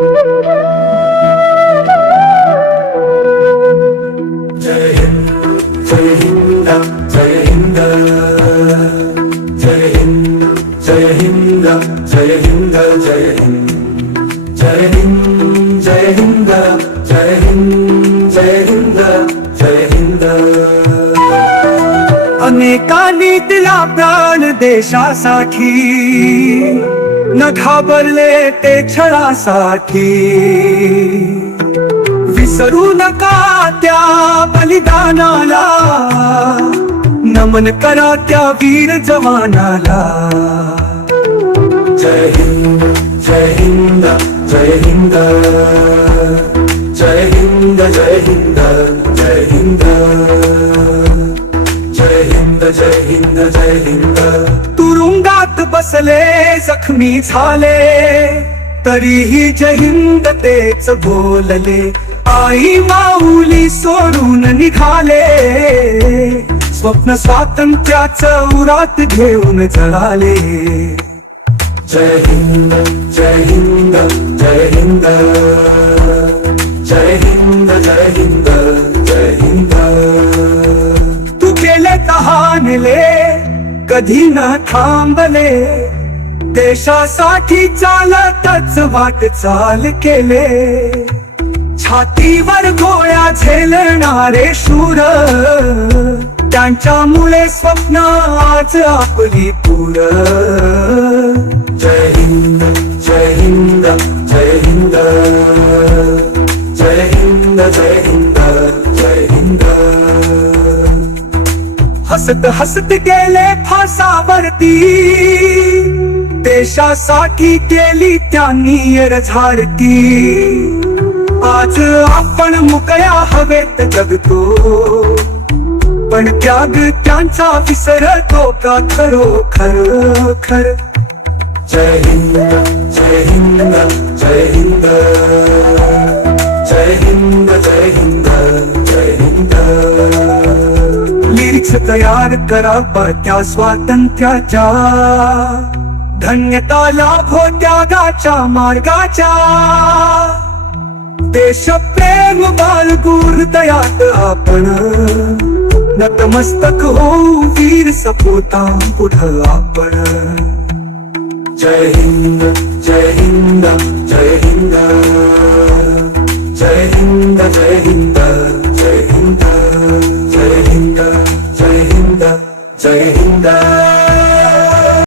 जय हिंद जय हिंद जय हिंद जय हिंद जय हिंद जय हिंद जय हिंद जय हिंद जय हिंद जय हिंद जय हिंद जय हिंद अनेकांनी दिला प्राण देशासाठी न घाबरले ते छळासाठी विसरू नका त्या बलिदानाला नमन करा त्या वीर जवानाला जय हिंद जय हिंद जय हिंद जय हिंद जय हिंद जय हिंद जय हिंद जय हिंद जय हिंद तुरुंगात बसले जखमी झाले तरीही जय हिंद तेच बोलले आई माऊली सोडून निघाले स्वप्न स्वातंत्र्याचं उरात घेऊन जळाले जय हिंद जय हिंद जय हिंद जय हिंद जय हिंद जय हिंद तू केले तहानले कधी न थांबले देशासाठी चालतच वाटचाल केले छातीवर गोळ्या झेलणारे शूर त्यांच्यामुळे स्वप्न आज आपली पूर जय हिंद जय हिंद जय हिंद जय हिंद जय हिंद जय हिंद हसत हसत गेले फासावरती देशासाठी केली त्यांनी झाडती आज आपण मुकया हवेत जगतो पण त्याग त्यांचा विसरतो का खरोखर खर जय हिंद जय हिंद जय हिंद जय हिंद जय हिंद जय हिंद लिरिक्स तयार करा त्या स्वातंत्र्याच्या धन्यता लाभो त्यागाच्या मार्गाच्या देशप्रेम बाळगू हृदयात आपण नतमस्तक होऊ वीर सपूता पुढं आपण जय हिंद जय हिंद जय हिंद जय हिंद जय हिंद